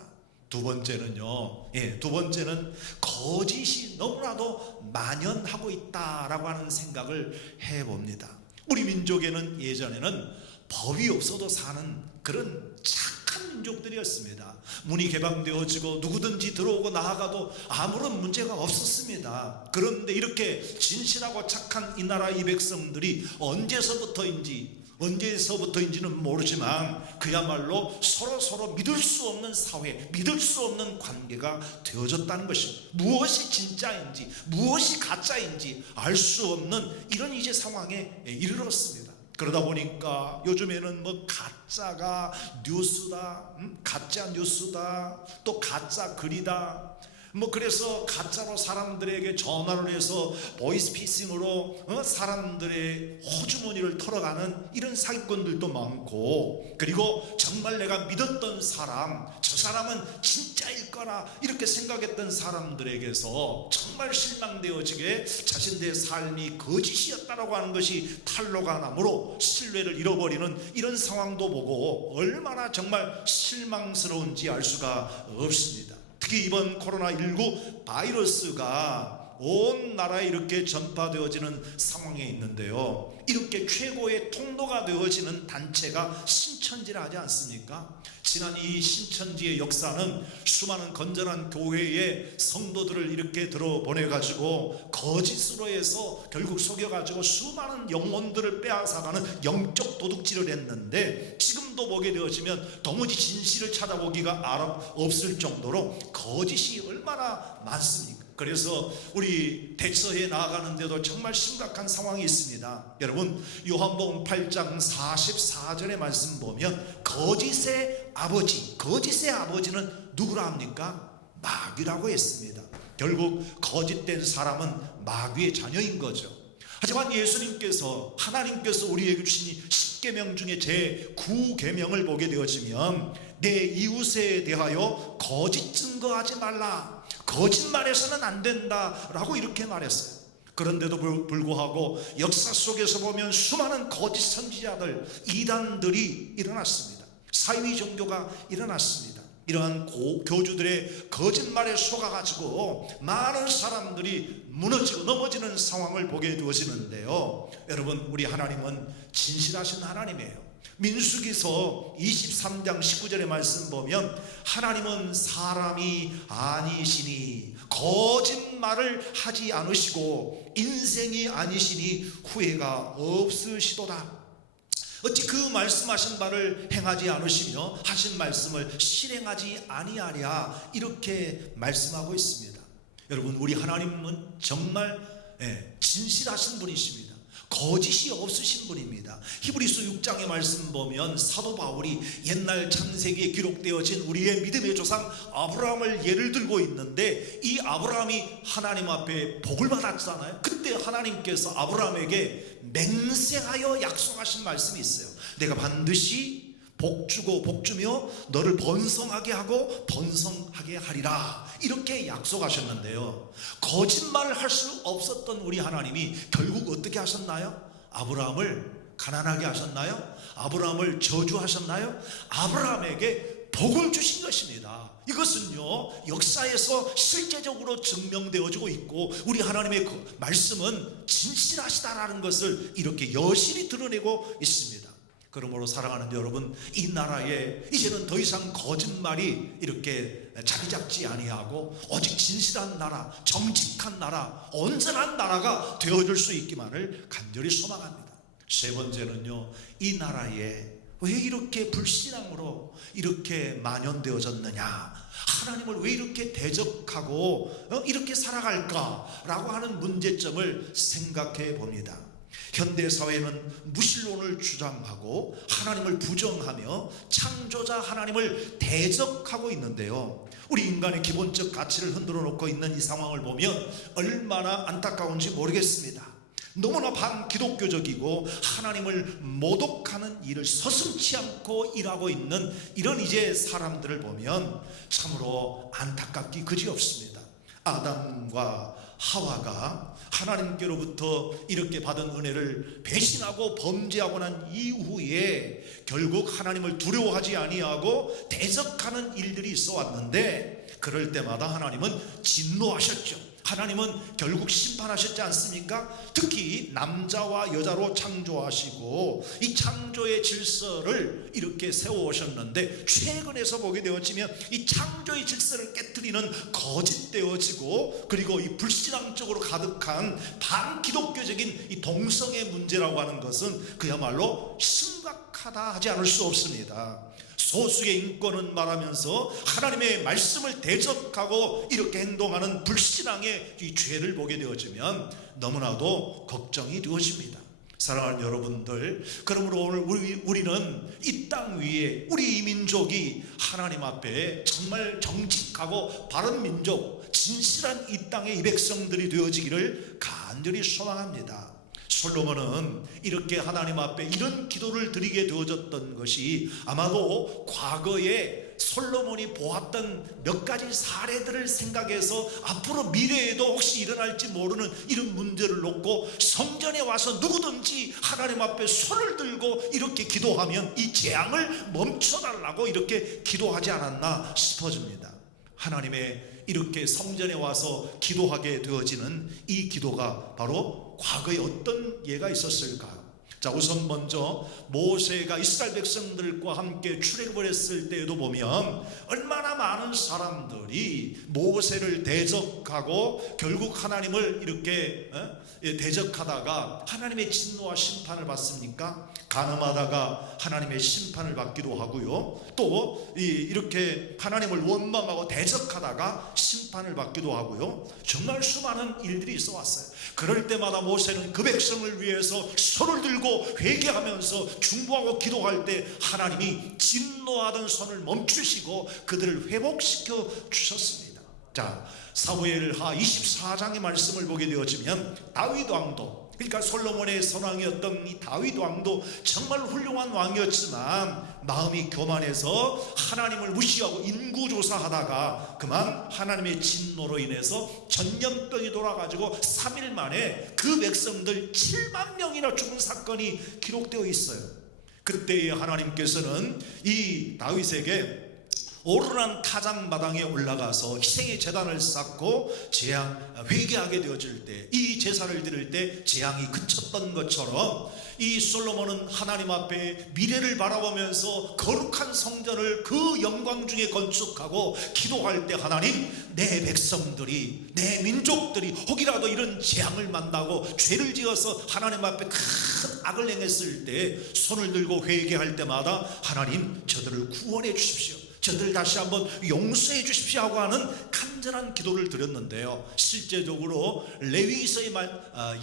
두 번째는요, 두 번째는 거짓이 너무나도 만연하고 있다라고 하는 생각을 해봅니다. 우리 민족에는 예전에는 법이 없어도 사는 그런 착한 민족들이었습니다. 문이 개방되어지고 누구든지 들어오고 나아가도 아무런 문제가 없었습니다. 그런데 이렇게 진실하고 착한 이 나라 이 백성들이 언제서부터인지는 모르지만 그야말로 서로 믿을 수 없는 사회, 믿을 수 없는 관계가 되어졌다는 것입니다. 무엇이 진짜인지 무엇이 가짜인지 알 수 없는 이런 이제 상황에 이르렀습니다. 그러다 보니까 요즘에는 뭐 가짜가 뉴스다, 가짜 뉴스다, 또 가짜 글이다, 뭐 그래서 가짜로 사람들에게 전화를 해서 보이스피싱으로 사람들의 호주머니를 털어가는 이런 사기꾼들도 많고, 그리고 정말 내가 믿었던 사람, 저 사람은 진짜일 거라 이렇게 생각했던 사람들에게서 정말 실망되어지게 자신들의 삶이 거짓이었다라고 하는 것이 탄로가 나므로 신뢰를 잃어버리는 이런 상황도 보고 얼마나 정말 실망스러운지 알 수가 없습니다. 특히 이번 코로나19 바이러스가 온 나라에 이렇게 전파되어지는 상황에 있는데요, 이렇게 최고의 통로가 되어지는 단체가 신천지라 하지 않습니까? 지난 이 신천지의 역사는 수많은 건전한 교회의 성도들을 이렇게 들어보내가지고 거짓으로 해서 결국 속여가지고 수많은 영혼들을 빼앗아가는 영적 도둑질을 했는데, 지금도 보게 되어지면 도무지 진실을 찾아보기가 없을 정도로 거짓이 얼마나 많습니까? 그래서 우리 대처해 나아가는데도 정말 심각한 상황이 있습니다. 여러분, 요한복음 8장 44절의 말씀 보면 거짓의 아버지는 누구라 합니까? 마귀라고 했습니다. 결국 거짓된 사람은 마귀의 자녀인 거죠. 하지만 예수님께서, 하나님께서 우리에게 주신 10계명 중에 제 9계명을 보게 되어지면 내 이웃에 대하여 거짓 증거하지 말라, 거짓말해서는 안 된다라고 이렇게 말했어요. 그런데도 불구하고 역사 속에서 보면 수많은 거짓 선지자들, 이단들이 일어났습니다. 사이비 종교가 일어났습니다. 이러한 교주들의 거짓말에 속아가지고 많은 사람들이 무너지고 넘어지는 상황을 보게 되어지는데요, 여러분, 우리 하나님은 진실하신 하나님이에요. 민수기서 23장 19절의 말씀 보면 하나님은 사람이 아니시니 거짓말을 하지 않으시고 인생이 아니시니 후회가 없으시도다. 어찌 그 말씀하신 바를 행하지 않으시며 하신 말씀을 실행하지 아니하랴, 이렇게 말씀하고 있습니다. 여러분, 우리 하나님은 정말 진실하신 분이십니다. 거짓이 없으신 분입니다. 히브리서 6장의 말씀 보면 사도 바울이 옛날 창세기에 기록되어진 우리의 믿음의 조상 아브라함을 예를 들고 있는데, 이 아브라함이 하나님 앞에 복을 받았잖아요. 그때 하나님께서 아브라함에게 맹세하여 약속하신 말씀이 있어요. 내가 반드시 복주고 복주며 너를 번성하게 하고 번성하게 하리라, 이렇게 약속하셨는데요, 거짓말을 할 수 없었던 우리 하나님이 결국 어떻게 하셨나요? 아브라함을 가난하게 하셨나요? 아브라함을 저주하셨나요? 아브라함에게 복을 주신 것입니다. 이것은요, 역사에서 실제적으로 증명되어지고 있고 우리 하나님의 그 말씀은 진실하시다라는 것을 이렇게 여실히 드러내고 있습니다. 그러므로 사랑하는 여러분, 이 나라에 이제는 더 이상 거짓말이 이렇게 자리 잡지 아니하고 오직 진실한 나라, 정직한 나라, 온전한 나라가 되어줄 수 있기만을 간절히 소망합니다. 세 번째는요, 이 나라에 왜 이렇게 불신앙으로 이렇게 만연되어졌느냐, 하나님을 왜 이렇게 대적하고 이렇게 살아갈까라고 하는 문제점을 생각해 봅니다. 현대사회는 무신론을 주장하고 하나님을 부정하며 창조자 하나님을 대적하고 있는데요, 우리 인간의 기본적 가치를 흔들어 놓고 있는 이 상황을 보면 얼마나 안타까운지 모르겠습니다. 너무나 반기독교적이고 하나님을 모독하는 일을 서슴지 않고 일하고 있는 이런 이제 사람들을 보면 참으로 안타깝기 그지없습니다. 아담과 하와가 하나님께로부터 이렇게 받은 은혜를 배신하고 범죄하고 난 이후에 결국 하나님을 두려워하지 아니하고 대적하는 일들이 있어 왔는데, 그럴 때마다 하나님은 진노하셨죠. 하나님은 결국 심판하셨지 않습니까? 특히 남자와 여자로 창조하시고 이 창조의 질서를 이렇게 세워오셨는데, 최근에서 보게 되어지면 이 창조의 질서를 깨뜨리는 거짓되어지고, 그리고 이 불신앙적으로 가득한 반기독교적인 이 동성애 문제라고 하는 것은 그야말로 심각하다 하지 않을 수 없습니다. 소수의 인권은 말하면서 하나님의 말씀을 대적하고 이렇게 행동하는 불신앙의 이 죄를 보게 되어지면 너무나도 걱정이 되어집니다. 사랑하는 여러분들, 그러므로 오늘 우리는 이 땅 위에 우리 이 민족이 하나님 앞에 정말 정직하고 바른 민족, 진실한 이 땅의 이 백성들이 되어지기를 간절히 소망합니다. 솔로몬은 이렇게 하나님 앞에 이런 기도를 드리게 되어졌던 것이 아마도 과거에 솔로몬이 보았던 몇 가지 사례들을 생각해서 앞으로 미래에도 혹시 일어날지 모르는 이런 문제를 놓고 성전에 와서 누구든지 하나님 앞에 손을 들고 이렇게 기도하면 이 재앙을 멈춰달라고 이렇게 기도하지 않았나 싶어집니다. 하나님의 이렇게 성전에 와서 기도하게 되어지는 이 기도가 바로 과거에 어떤 예가 있었을까? 자, 우선 먼저 모세가 이스라엘 백성들과 함께 출애굽을 했을 때에도 보면 얼마나 많은 사람들이 모세를 대적하고 결국 하나님을 이렇게 대적하다가 하나님의 진노와 심판을 받습니까? 간음하다가 하나님의 심판을 받기도 하고요, 또 이렇게 하나님을 원망하고 대적하다가 심판을 받기도 하고요, 정말 수많은 일들이 있어 왔어요. 그럴 때마다 모세는 그 백성을 위해서 손을 들고 회개하면서 중보하고 기도할 때 하나님이 진노하던 손을 멈추시고 그들을 회복시켜 주셨습니다. 자, 사무엘하 24장의 말씀을 보게 되어지면 다윗 왕도, 그러니까 솔로몬의 선왕이었던 이 다윗 왕도 정말 훌륭한 왕이었지만 마음이 교만해서 하나님을 무시하고 인구조사하다가 그만 하나님의 진노로 인해서 전염병이 돌아가지고 3일 만에 그 백성들 7만 명이나 죽은 사건이 기록되어 있어요. 그때에 하나님께서는 이 다윗에게 오르난 타작마당에 올라가서 희생의 제단을 쌓고 회개하게 되어질 때, 이 제사를 드릴 때 재앙이 그쳤던 것처럼 이 솔로몬은 하나님 앞에 미래를 바라보면서 거룩한 성전을 그 영광 중에 건축하고 기도할 때 하나님, 내 백성들이, 내 민족들이 혹이라도 이런 재앙을 만나고 죄를 지어서 하나님 앞에 큰 악을 행했을 때 손을 들고 회개할 때마다 하나님, 저들을 구원해 주십시오, 저들 다시 한번 용서해 주십시오 하고 하는 간절한 기도를 드렸는데요, 실제적으로 레위기서의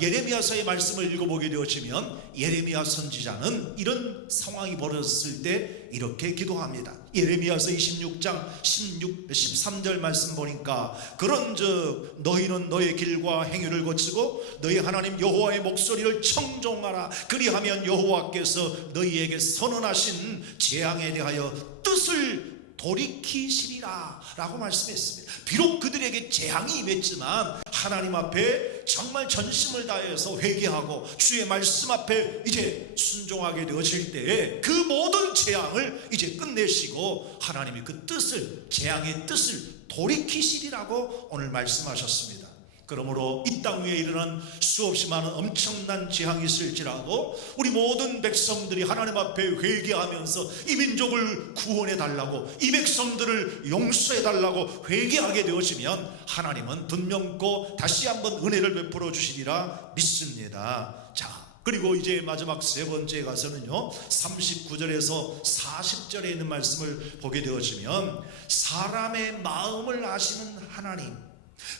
예레미야서의 말씀을 읽어보게 되어지면 예레미야 선지자는 이런 상황이 벌어졌을 때 이렇게 기도합니다. 예레미야서 26장 13절 말씀 보니까, 그런즉 너희는 너의 길과 행위를 고치고 너희 하나님 여호와의 목소리를 청종하라. 그리하면 여호와께서 너희에게 선언하신 재앙에 대하여 뜻을 돌이키시리라 라고 말씀했습니다. 비록 그들에게 재앙이 임했지만 하나님 앞에 정말 전심을 다해서 회개하고 주의 말씀 앞에 이제 순종하게 되어질 때에 그 모든 재앙을 이제 끝내시고 하나님이 그 뜻을, 재앙의 뜻을 돌이키시리라고 오늘 말씀하셨습니다. 그러므로 이 땅 위에 일어난 수없이 많은 엄청난 재앙이 있을지라도 우리 모든 백성들이 하나님 앞에 회개하면서 이 민족을 구원해 달라고, 이 백성들을 용서해 달라고 회개하게 되어지면 하나님은 분명코 다시 한번 은혜를 베풀어 주시리라 믿습니다. 자, 그리고 이제 마지막 세 번째 가서는요 39절에서 40절에 있는 말씀을 보게 되어지면 사람의 마음을 아시는 하나님,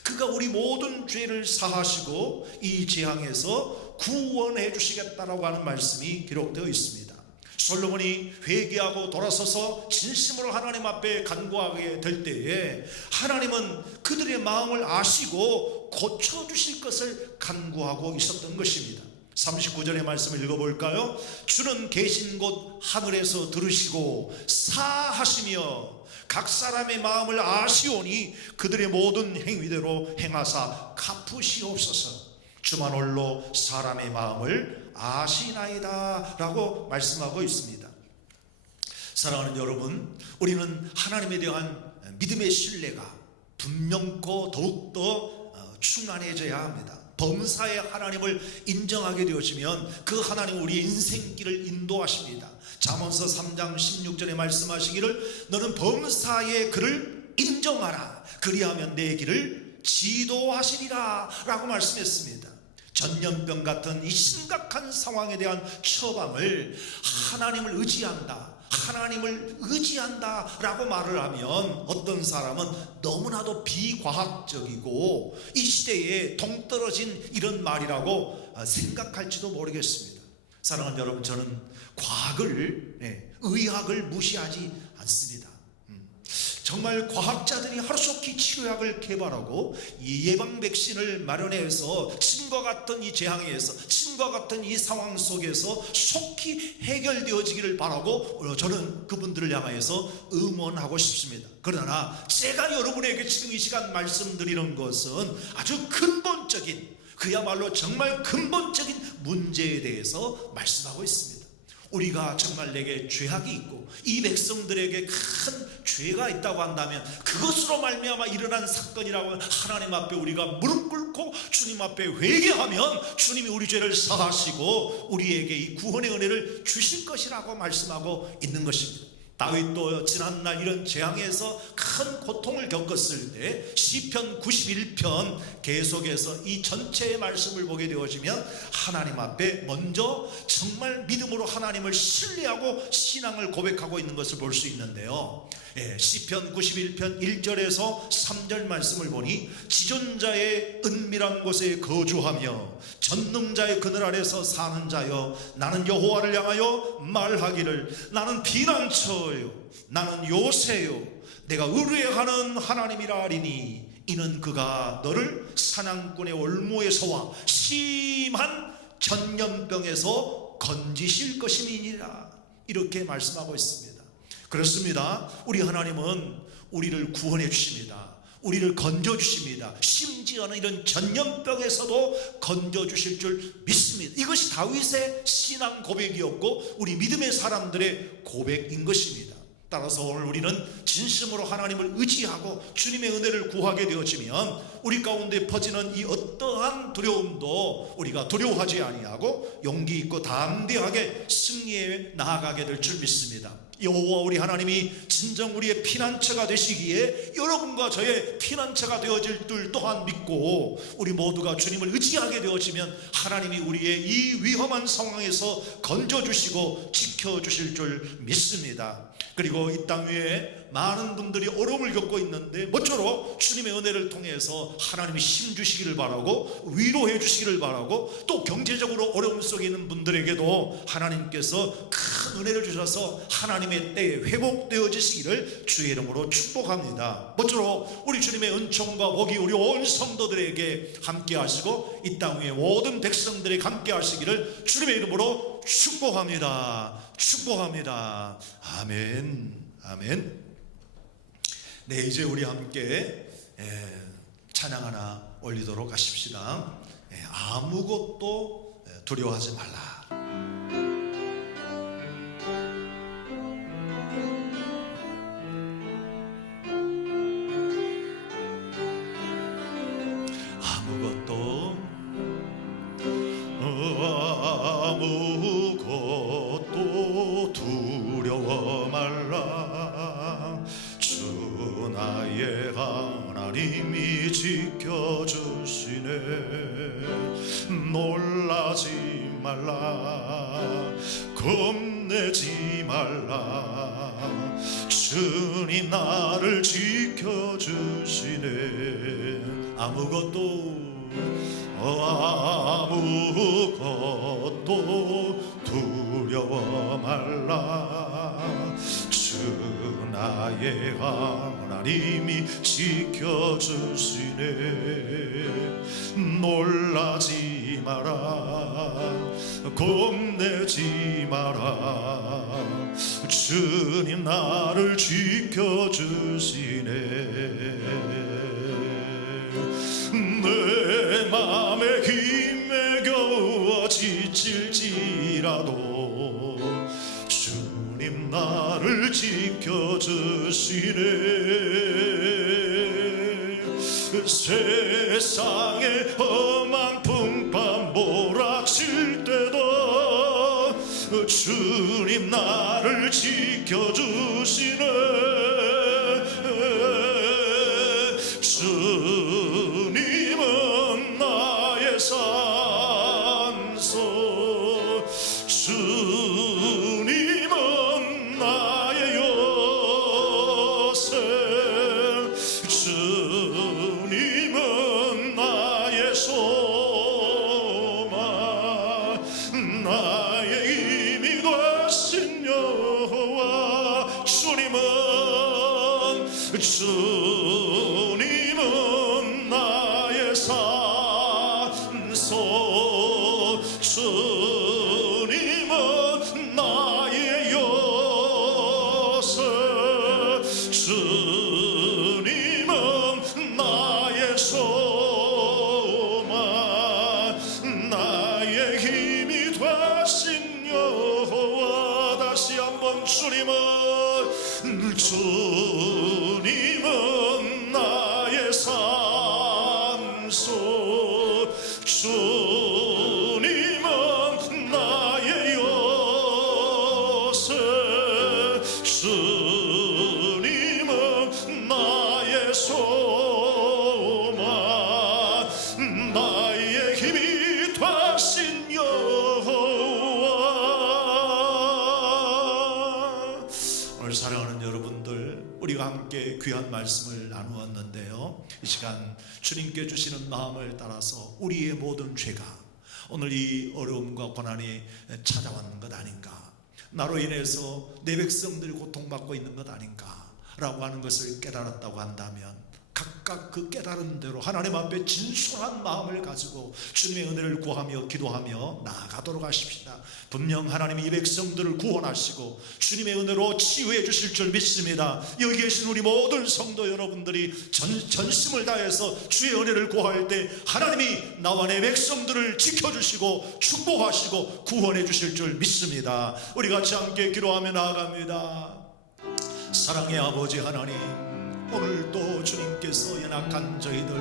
그가 우리 모든 죄를 사하시고 이 재앙에서 구원해 주시겠다라고 하는 말씀이 기록되어 있습니다. 솔로몬이 회개하고 돌아서서 진심으로 하나님 앞에 간구하게 될 때에 하나님은 그들의 마음을 아시고 고쳐주실 것을 간구하고 있었던 것입니다. 39절의 말씀을 읽어볼까요? 주는 계신 곳 하늘에서 들으시고 사하시며 각 사람의 마음을 아시오니 그들의 모든 행위대로 행하사 갚으시옵소서. 주만 홀로 사람의 마음을 아시나이다 라고 말씀하고 있습니다. 사랑하는 여러분, 우리는 하나님에 대한 믿음의 신뢰가 분명코 더욱더 충만해져야 합니다. 범사의 하나님을 인정하게 되어지면 그 하나님 우리의 인생길을 인도하십니다. 잠언서 3장 16절에 말씀하시기를 너는 범사의 그를 인정하라 그리하면 내 길을 지도하시리라 라고 말씀했습니다. 전염병 같은 이 심각한 상황에 대한 처방을 하나님을 의지한다 라고 말을 하면 어떤 사람은 너무나도 비과학적이고 이 시대에 동떨어진 이런 말이라고 생각할지도 모르겠습니다. 사랑하는 여러분, 저는 과학을, 의학을 무시하지 않습니다. 정말 과학자들이 하루속히 치료약을 개발하고 이 예방 백신을 마련해서 지금과 같은 이 재앙에서, 지금과 같은 이 상황 속에서 속히 해결되어지기를 바라고 저는 그분들을 향하여서 응원하고 싶습니다. 그러나 제가 여러분에게 지금 이 시간 말씀드리는 것은 아주 근본적인, 그야말로 정말 근본적인 문제에 대해서 말씀하고 있습니다. 우리가 정말 내게 죄악이 있고 이 백성들에게 큰 죄가 있다고 한다면 그것으로 말미암아 일어난 사건이라고 하나님 앞에 우리가 무릎 꿇고 주님 앞에 회개하면 주님이 우리 죄를 사하시고 우리에게 이 구원의 은혜를 주실 것이라고 말씀하고 있는 것입니다. 다윗도 지난날 이런 재앙에서 큰 고통을 겪었을 때 시편 91편 계속해서 이 전체의 말씀을 보게 되어지면 하나님 앞에 먼저 정말 믿음으로 하나님을 신뢰하고 신앙을 고백하고 있는 것을 볼 수 있는데요. 시편 91편 1절에서 3절 말씀을 보니 지존자의 은밀한 곳에 거주하며 전능자의 그늘 아래서 사는 자여 나는 여호와를 향하여 말하기를 나는 피난처요 나는 요새요 내가 의뢰하는 하나님이라 하리니 이는 그가 너를 사냥꾼의 올무에서와 심한 전염병에서 건지실 것임이니라 이렇게 말씀하고 있습니다. 그렇습니다. 우리 하나님은 우리를 구원해 주십니다. 우리를 건져 주십니다. 심지어는 이런 전염병에서도 건져 주실 줄 믿습니다. 이것이 다윗의 신앙 고백이었고 우리 믿음의 사람들의 고백인 것입니다. 따라서 오늘 우리는 진심으로 하나님을 의지하고 주님의 은혜를 구하게 되어지면 우리 가운데 퍼지는 이 어떠한 두려움도 우리가 두려워하지 아니하고 용기 있고 담대하게 승리해 나아가게 될 줄 믿습니다. 여호와 우리 하나님이 진정 우리의 피난처가 되시기에 여러분과 저의 피난처가 되어질 줄 또한 믿고 우리 모두가 주님을 의지하게 되어지면 하나님이 우리의 이 위험한 상황에서 건져주시고 지켜주실 줄 믿습니다. 그리고 이 땅 위에 많은 분들이 어려움을 겪고 있는데 모쪼록 주님의 은혜를 통해서 하나님이 힘 주시기를 바라고 위로해 주시기를 바라고 또 경제적으로 어려움 속에 있는 분들에게도 하나님께서 큰 은혜를 주셔서 하나님의 때에 회복되어지시기를 주의 이름으로 축복합니다. 모쪼록 우리 주님의 은총과 복이 우리 온 성도들에게 함께 하시고 이 땅 위에 모든 백성들에게 함께 하시기를 주님의 이름으로 축복합니다. 축복합니다. 아멘. 아멘. 네, 이제 우리 함께 찬양 하나 올리도록 하십시다. 아무것도 두려워하지 말라. 아무것도 두려워 말라. 주 나의 하나님이 지켜주시네. 놀라지 말라 겁내지 말라 주님 나를 지켜주시네 아무것도 두려워 말라 주 나의 하나님이 지켜주시네 놀라지 마라 겁내지 마라 주님 나를 지켜주시네 내 맘에 힘에 겨워 지칠지라도 주님 나를 지켜주시네 세상에 험한 풍파 몰아칠 때도 주님 나를 지켜주시네 주님은 나의 산소 주님은 나의 요새 주님은 나의 소망 나의 힘이 되신 여호와 주님은 나의 산소 주님은 나의 요새 주님은 나의 소망 나의 힘이 되신 여호와 다시 한번 주님은 나의 산소 주님은 나의 요새 주님은 나의 소망 나의 힘이 되신 여호와 오늘 사랑하는 여러분들 우리가 함께 귀한 말씀을 나누었는데요 이 시간 주님께 주시는 마음을 따라서 우리의 모든 죄가 오늘 이 어려움과 고난이 찾아왔는 것 아닌가 나로 인해서 내 백성들이 고통받고 있는 것 아닌가 라고 하는 것을 깨달았다고 한다면 각각 그 깨달은 대로 하나님 앞에 진솔한 마음을 가지고 주님의 은혜를 구하며 기도하며 나아가도록 하십시다. 분명 하나님이 이 백성들을 구원하시고 주님의 은혜로 치유해 주실 줄 믿습니다. 여기 계신 우리 모든 성도 여러분들이 전심을 다해서 주의 은혜를 구할 때 하나님이 나와 내 백성들을 지켜주시고 축복하시고 구원해 주실 줄 믿습니다. 우리 같이 함께 기도하며 나아갑니다. 사랑의 아버지 하나님, 오늘도 주님께서 연약한 저희들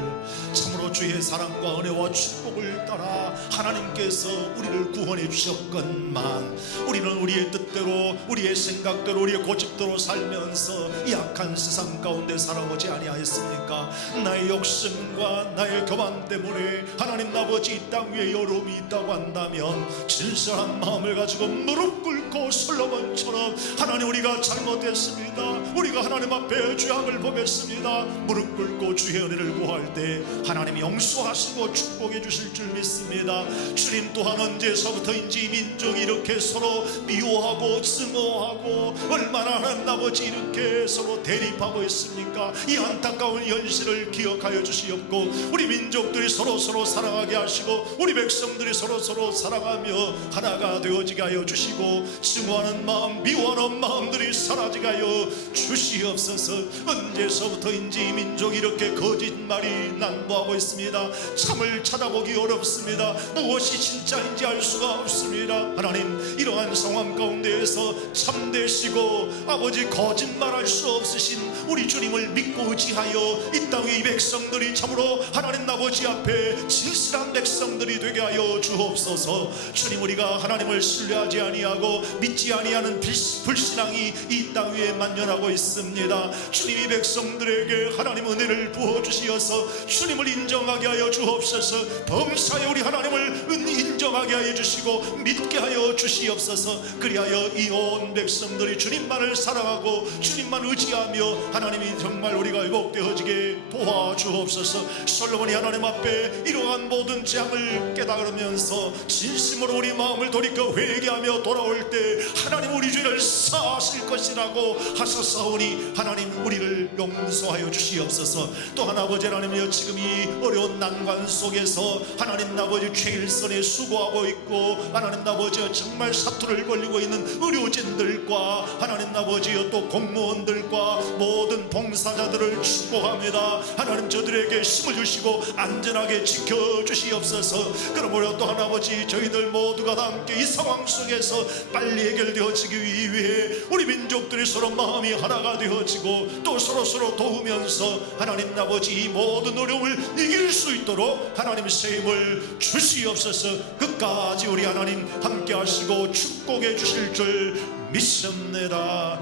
참으로 주의 사랑과 은혜와 축복을 따라 하나님께서 우리를 구원해 주셨건만 우리는 우리의 뜻대로 우리의 생각대로 우리의 고집대로 살면서 이 악한 세상 가운데 살아오지 아니하였습니까? 나의 욕심과 나의 교만 때문에 하나님 아버지 이 땅 위에 어려움이 있다고 한다면 진실한 마음을 가지고 무릎 꿇고 솔로몬처럼 하나님 우리가 잘못했습니다. 우리가 하나님 앞에 죄악을 범했습니다. 무릎 꿇고 주의 은혜를 구할 때 하나님이 용서하시고 축복해 주실 줄 믿습니다. 주님 또한 언제서부터인지 민족이 이렇게 서로 미워하고 증오하고 얼마나 하나님 아버지 이렇게 서로 대립하고 있습니까? 이 안타까운 현실을 기억하여 주시옵고 우리 민족들이 서로 사랑하게 하시고 우리 백성들이 서로 사랑하며 하나가 되어지게 하여 주시고 증오하는 마음 미워하는 마음들이 사라지게 하여 주시옵소서. 언제서부터인지 민족이 이렇게 거짓말이 난무하고 있습니다. 참을 찾아보기 어렵습니다. 무엇이 진짜인지 알 수가 없습니다. 하나님 이러한 상황 가운데에서 참되시고 아버지 거짓말할 수 없으신 우리 주님을 믿고 의지하여 이 땅의 백성들이 참으로 하나님 아버지 앞에 진실한 백성들이 되게 하여 주옵소서. 주님 우리가 하나님을 신뢰하지 아니하고 믿지 아니하는 불신앙이 이 땅 위에 만연하고 있습니다. 주님이 백성들에게 하나님 은혜를 부어주시어서 주님을 인정하게 하여 주옵소서. 범사에 우리 하나님을 인정하게 순종하게 하여 주시고 믿게 하여 주시옵소서. 그리하여 이 온 백성들이 주님만을 사랑하고 주님만 의지하며 하나님이 정말 우리가 회복되어지게 도와주옵소서. 솔로몬이 하나님 앞에 이러한 모든 재앙을 깨달으면서 진심으로 우리 마음을 돌이켜 회개하며 돌아올 때 하나님 우리 죄를 사하실 것이라고 하셨사오니 하나님 우리를 용서하여 주시옵소서. 또한 아버지 하나님이여 지금 이 어려운 난관 속에서 하나님 아버지 최일선에 수고하고 있고 하나님 아버지 정말 사투를 벌리고 있는 의료진들과 하나님 아버지여 또 공무원들과 모든 봉사자들을 축복합니다. 하나님 저들에게 힘을 주시고 안전하게 지켜주시옵소서. 그러므로 또한 아버지 저희들 모두가 다 함께 이 상황 속에서 빨리 해결되어지기 위해 우리 민족들이 서로 마음이 하나가 되어지고 또 서로 도우면서 하나님 아버지 이 모든 어려움을 이길 수 있도록 하나님 새 힘을 주시옵소서. 끝까지 우리 하나님 함께 하시고 축복해 주실 줄 믿습니다.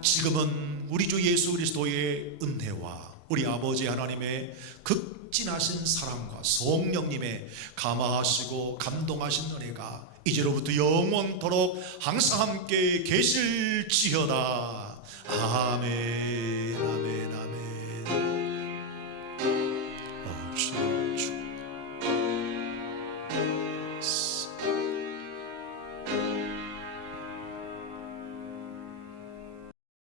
지금은 우리 주 예수 그리스도의 은혜와 우리 아버지 하나님의 극진하신 사랑과 성령님의 감화하시고 감동하신 은혜가 이제로부터 영원토록 항상 함께 계실지어다. 아멘.